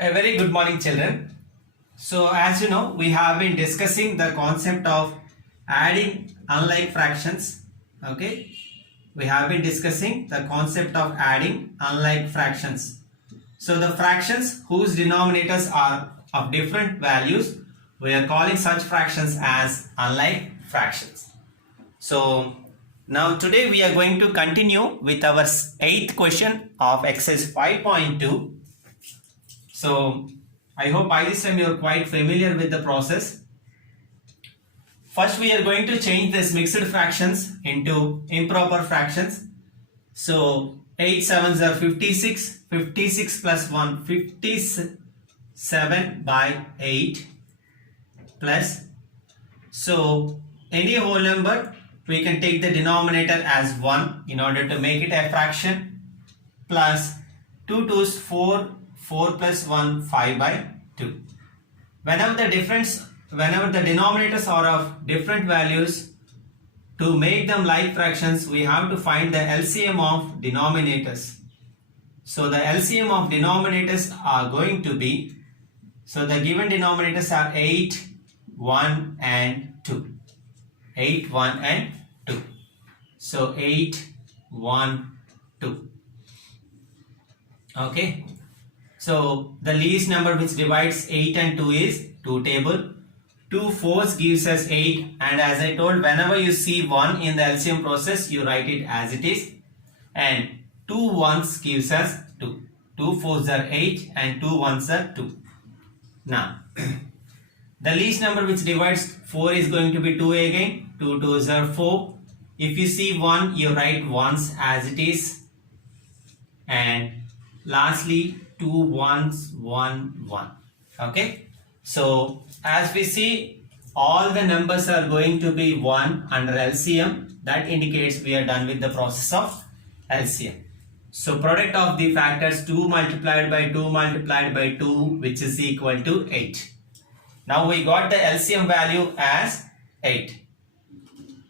A very good morning, children. So, as you know, we have been discussing the concept of adding unlike fractions. Okay, we have been discussing the concept of adding unlike fractions. So, the fractions whose denominators are of different values, we are calling such fractions as unlike fractions. So, now today we are going to continue with our 8th question of exercise 5.2. So I hope by this time you are quite familiar with the process. First we are going to change this mixed fractions into improper fractions. So 8 sevens are 56, 56 plus 1, 57 by 8 plus. So any whole number we can take the denominator as 1 in order to make it a fraction, plus 2 2's 4, 4 plus 1, 5 by 2. Whenever the denominators are of different values, to make them like fractions, we have to find the LCM of denominators. So the LCM of denominators are going to be, so the given denominators are 8, 1 and 2. 8, 1 and 2. So 8, 1, 2. Okay. So the least number which divides 8 and 2 is 2 table. 2 fours gives us 8, and as I told, whenever you see 1 in the LCM process, you write it as it is, and 2 ones gives us 2. 2 fours are 8 and 2 ones are 2. Now the least number which divides 4 is going to be 2 again. 2 twos are 4. If you see 1, you write ones as it is, and lastly 2 ones, 1, 1. Okay, so as we see, all the numbers are going to be 1 under LCM. That indicates we are done with the process of LCM. So product of the factors 2 multiplied by 2 multiplied by 2, which is equal to 8. Now we got the LCM value as 8.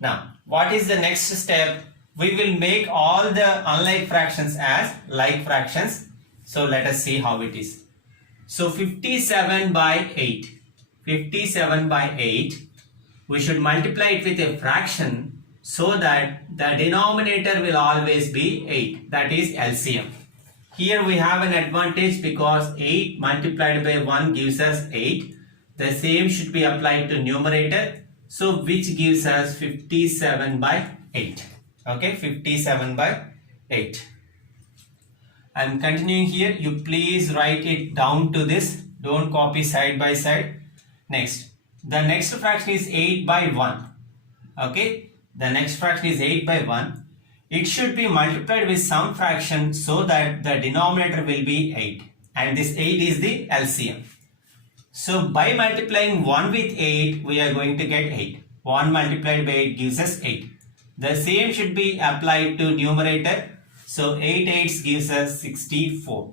Now what is the next step? We will make all the unlike fractions as like fractions. So let us see how it is. So 57 by 8. 57 by 8. We should multiply it with a fraction so that the denominator will always be 8. That is LCM. Here we have an advantage because 8 multiplied by 1 gives us 8. The same should be applied to numerator. So which gives us 57 by 8. Okay, 57 by 8. I am continuing here. You please write it down to this. Don't copy side by side. Next, the next fraction is 8 by 1. Okay, the next fraction is 8 by 1. It should be multiplied with some fraction so that the denominator will be 8. And this 8 is the LCM. So by multiplying 1 with 8, we are going to get 8. 1 multiplied by 8 gives us 8. The same should be applied to numerator. So 8 eighths gives us 64.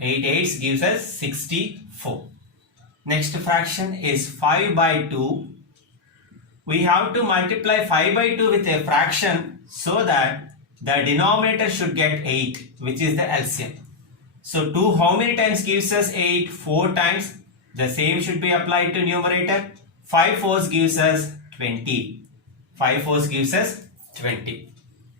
8 eighths gives us 64. Next fraction is 5 by 2. We have to multiply 5 by 2 with a fraction so that the denominator should get 8, which is the LCM. So 2 how many times gives us 8? 4 times. The same should be applied to numerator. 5 fours gives us 20. 5 fours gives us 20.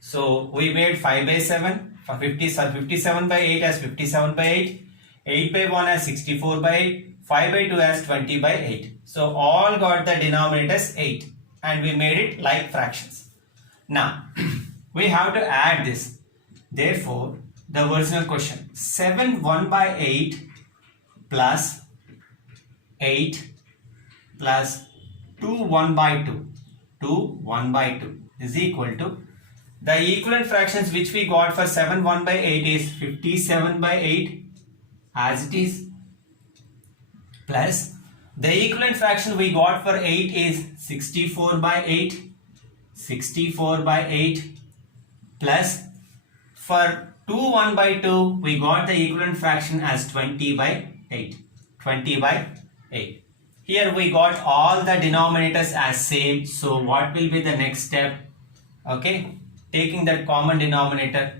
So we made 5 by 7, 57 by 8 as 57 by 8, 8 by 1 as 64 by 8, 5 by 2 as 20 by 8. So all got the denominators 8 and we made it like fractions. Now we have to add this. Therefore the original question, 7 1 by 8 plus 8 plus 2 1 by 2, 2 1 by 2 is equal to, the equivalent fractions which we got for 7 1 by 8 is 57 by 8 as it is, plus the equivalent fraction we got for 8 is 64 by 8, 64 by 8, plus for 2 1 by 2 we got the equivalent fraction as 20 by 8, 20 by 8. Here we got all the denominators as same. So what will be the next step? Okay, taking that common denominator.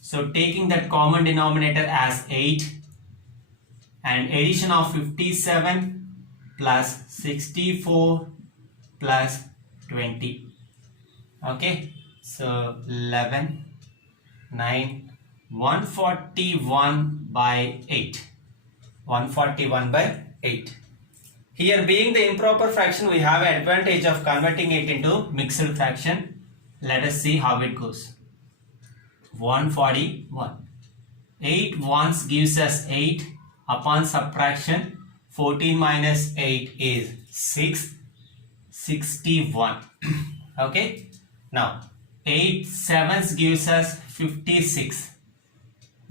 So taking that common denominator as 8, and addition of 57 plus 64 plus 20. Okay, so 11, 9, 141 by 8. 141 by 8. Here being the improper fraction, we have advantage of converting it into mixed fraction. Let us see how it goes. 141. 8 ones gives us 8. Upon subtraction, 14 minus 8 is 6. 61. Okay. Now, 8 sevens gives us 56.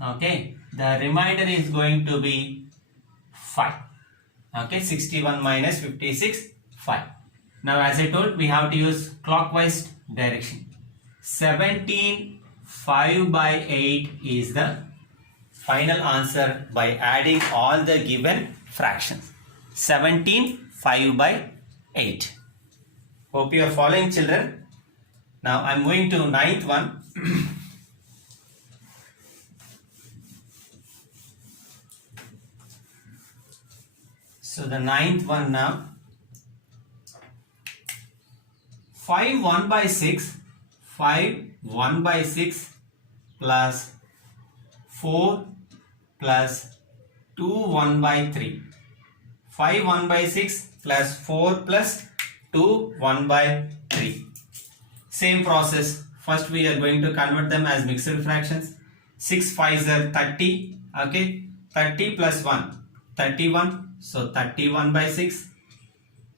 Okay. The remainder is going to be 5. Okay. 61 minus 56, 5. Now, as I told, we have to use clockwise direction. 17, 5 by 8 is the final answer by adding all the given fractions. 17, 5 by 8. Hope you are following, children. Now I am moving to ninth one. So the ninth one now. 5 1 by 6. 5 1 by 6 plus 4 plus 2 1 by 3. 5 1 by 6 plus 4 plus 2 1 by 3. Same process. First we are going to convert them as mixed fractions. 6 5s are 30. Okay. 30 plus 1. 31. So 31 by 6.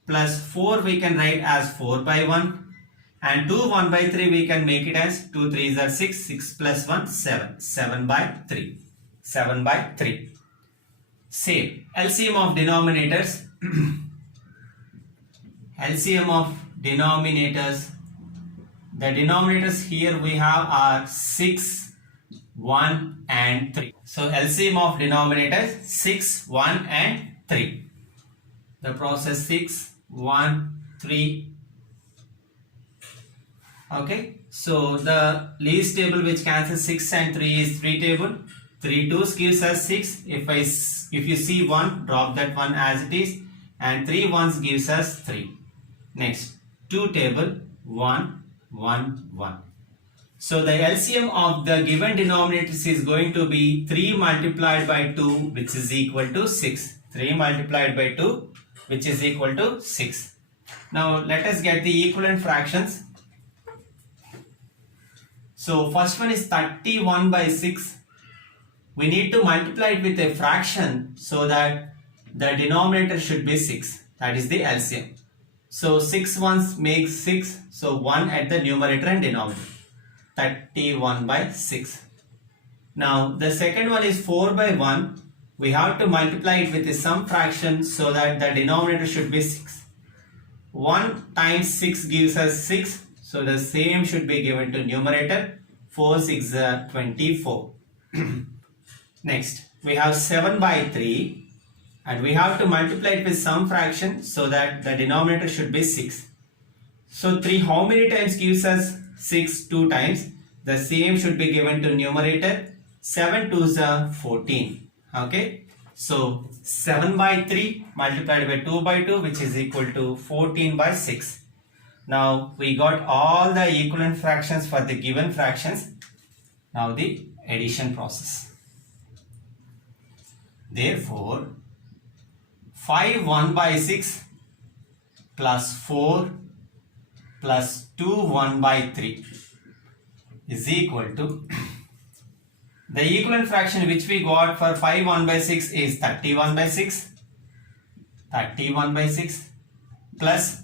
Plus 4 we can write as 4 by 1. And 2 1 by 3 we can make it as 2 3s are 6. 6 plus 1 7. 7 by 3. 7 by 3. Same. LCM of denominators. LCM of denominators. The denominators here we have are 6, 1 and 3. So LCM of denominators 6, 1 and 3. The process 6, 1, 3. Okay. So the least table which cancels 6 and 3 is 3 table. 3 2s gives us 6. If you see 1, drop that 1 as it is. And 3 1s gives us 3. Next, 2 table, 1, 1, 1. So the LCM of the given denominators is going to be 3 multiplied by 2, which is equal to 6. 3 multiplied by 2, which is equal to 6. Now let us get the equivalent fractions. So first one is 31 by 6. We need to multiply it with a fraction so that the denominator should be 6. That is the LCM. So 6 ones makes 6. So 1 at the numerator and denominator. 31 by 6. Now the second one is 4 by 1. We have to multiply it with some fraction so that the denominator should be 6. 1 times 6 gives us 6. So the same should be given to numerator. 4 6 24. Next, we have 7 by 3. And we have to multiply it with some fraction so that the denominator should be 6. So 3 how many times gives us 6? 2 times. The same should be given to numerator. 7 2s are 14. Okay. So 7 by 3 multiplied by 2 by 2, which is equal to 14 by 6. Now we got all the equivalent fractions for the given fractions. Now the addition process. Therefore, 5 1 by 6 plus 4 plus 2 1 by 3 is equal to the equivalent fraction which we got for 5 1 by 6 is 31 by 6. 31 by 6 plus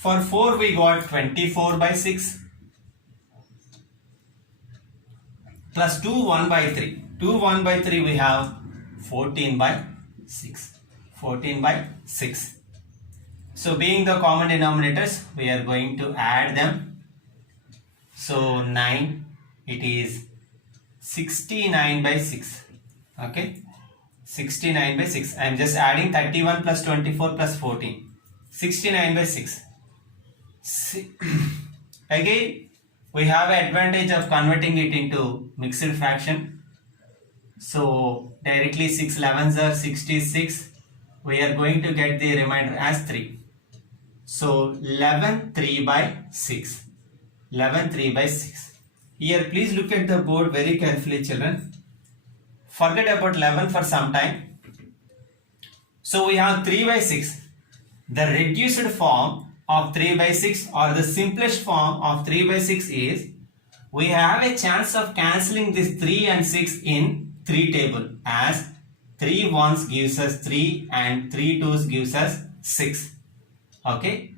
for 4 we got 24 by 6 plus 2 1 by 3. 2 1 by 3 we have 14 by 6. 14 by 6. So being the common denominators, we are going to add them. So 9, it is 69 by 6. Okay. 69 by 6. I am just adding 31 plus 24 plus 14. 69 by 6. Again, we have advantage of converting it into mixed fraction. So directly 6 11s are 66. We are going to get the remainder as 3. So 11 3 by 6. 11 3 by 6. Here please look at the board very carefully, children. Forget about 11 for some time. So we have 3 by 6. The reduced form of 3 by 6 or the simplest form of 3 by 6 is, we have a chance of cancelling this 3 and 6 in 3 table, as 3 ones gives us 3 and 3 twos gives us 6. Okay.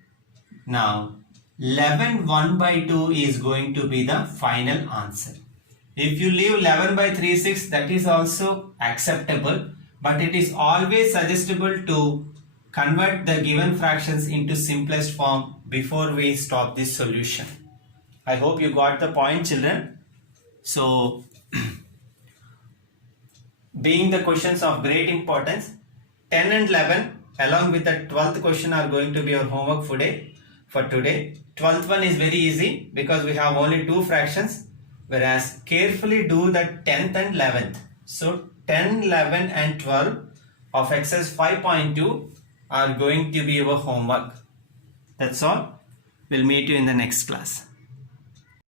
Now 11 1 by 2 is going to be the final answer. If you leave 11 by 3 6, that is also acceptable, but it is always suggestible to convert the given fractions into simplest form before we stop this solution. I hope you got the point, children. So being the questions of great importance, 10 and 11 along with the 12th question are going to be our homework for today. 12th one is very easy because we have only 2 fractions, whereas carefully do the 10th and 11th. So 10, 11 and 12 of exercise 5.2 are going to be our homework. That's all. We'll meet you in the next class.